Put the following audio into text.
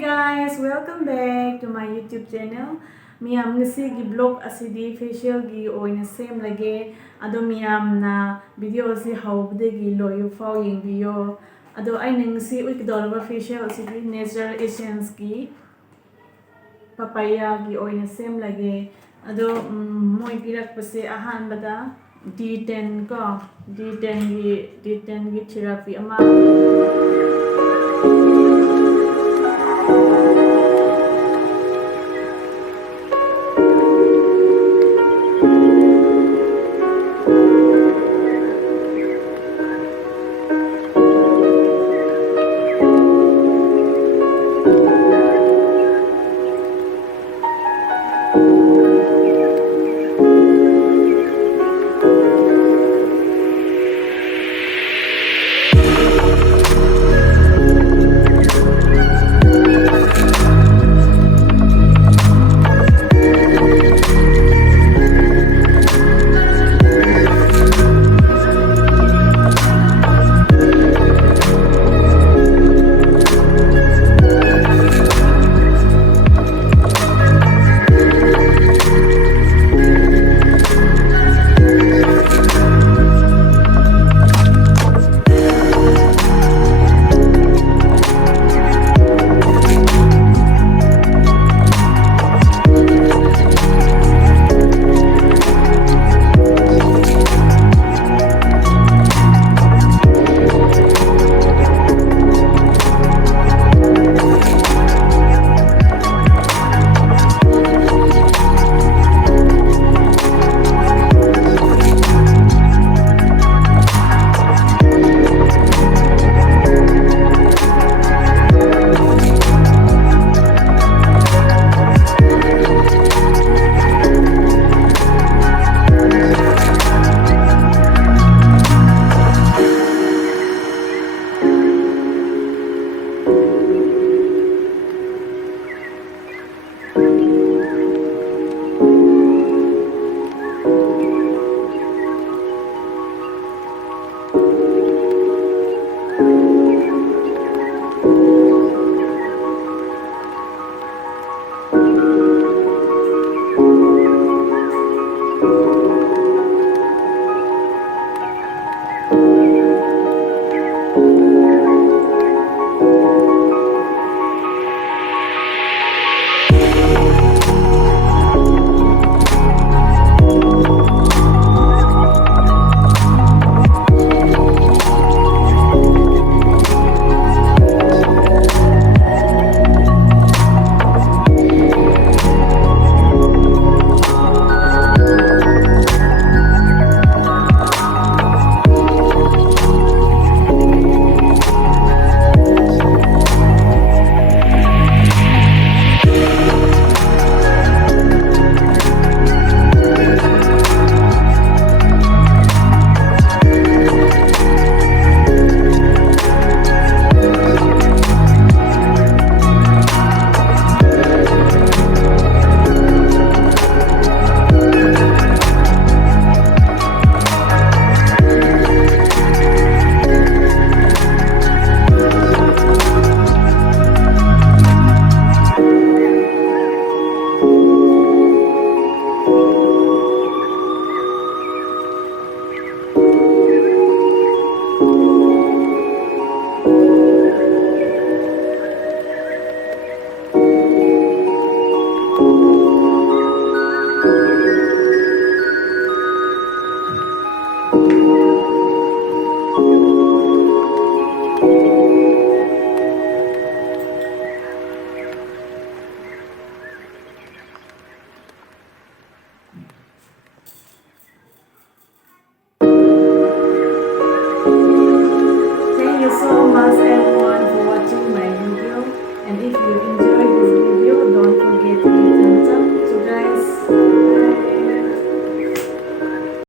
guys, welcome back to my YouTube channel. Miyam ngasi gi vlog asidi facial gi oina same lage ado miyam na video asi hawbde gi loyo faw yeng biyo ado ai ngasi ukdolba facial asidi natural essence gi papaya gi oina same lage ado moi girak pase ahan bada D10 ko D10 gi therapy ama